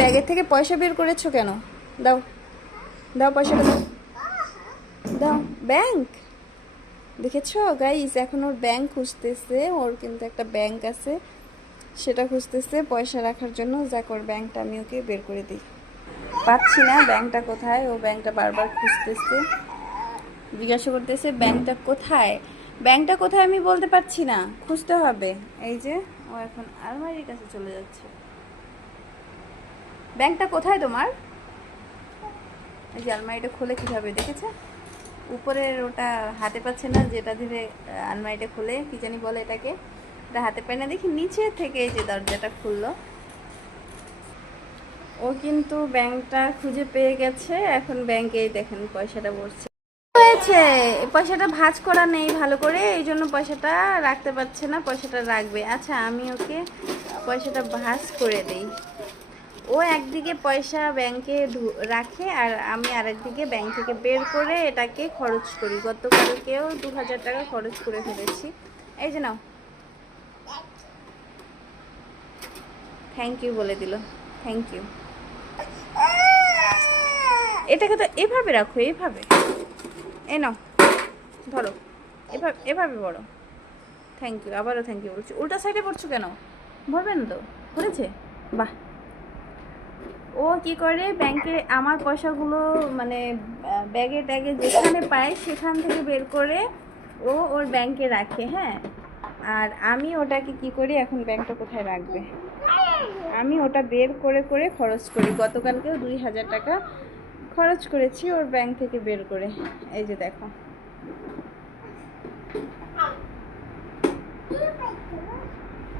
ব্যাগের থেকে পয়সা বের করেছ কেন? দাও। দাও পয়সাটা। দাও। দাও ব্যাংক? দেখেছ? গাইস এখন ওর ব্যাংক খুঁজতেছে। ওর কিন্তু একটা ব্যাংক আছে। সেটা খুঁজতেছে পয়সা রাখার জন্য। যাক, ওর ব্যাংকটা আমি ওকে বের করে দিই। পাচ্ছি না। ব্যাংকটা কোথায়? ও ব্যাংকটা বারবার খুঁজতেছে। জিজ্ঞাসা করতেছে, ব্যাংকটা কোথায়? ব্যাংকটা কোথায় আমি বলতে পারছি না। খুঁজতে হবে। এই যে, ও এখন আলমারির কাছে চলে যাচ্ছে। ব্যাংকটা কোথায় তোমার? এই যে আলমারিটা খুলে কীভাবে দেখেছে? উপরের ওটা হাতে পাচ্ছে না, যেটা ধরে আলমারিটা খুলে, কি জানি বলে এটাকে। এটা হাতে পায় না, দেখি নিচে থেকে যে দরজাটা খুললো। ও কিন্তু ব্যাংকটা খুঁজে পেয়ে গেছে, এখন ব্যাংকেই দেখেন পয়সাটা বসছে হয়েছে! পয়সাটা ভাঁজ করা নেই ভালো করে, এই জন্য পয়সাটা রাখতে পারছে না, পয়সাটা রাখবে। আচ্ছা আমি ওকে পয়সাটা ভাঁজ করে দেই। ও একদিকে পয়সা ব্যাংকে রাখে আর আমি আরেকদিকে ব্যাংক থেকে বের করে এটাকে খরচ করি। গতকালকেও দু হাজার টাকা খরচ করে ফেলেছি। এই যে নাও। থ্যাংক ইউ বলে দিল। থ্যাংক ইউ এটাকে তো এভাবে রাখো, এভাবে। এ নাও। ধরো। এভাবে এভাবে বড়। থ্যাংক ইউ আবারও থ্যাংক ইউ বলছি। উল্টা সাইডে পড়ছো কেন? ভরবেন তো? ভরেছে বাহ। ও কি করে? ব্যাংকে আমার পয়সাগুলো মানে ব্যাগে ট্যাগে যেখানে পায় সেখান থেকে বের করে ও ওর ব্যাংকে রাখে হ্যাঁ? আর আমি ওটাকে কি করি? এখন ব্যাংকটা কোথায় রাখবে? আমি ওটা বের করে করে খরচ করি। গতকালকেও দুই হাজার টাকা খরচ করেছি ওর ব্যাংক থেকে বের করে। এই যে দেখো।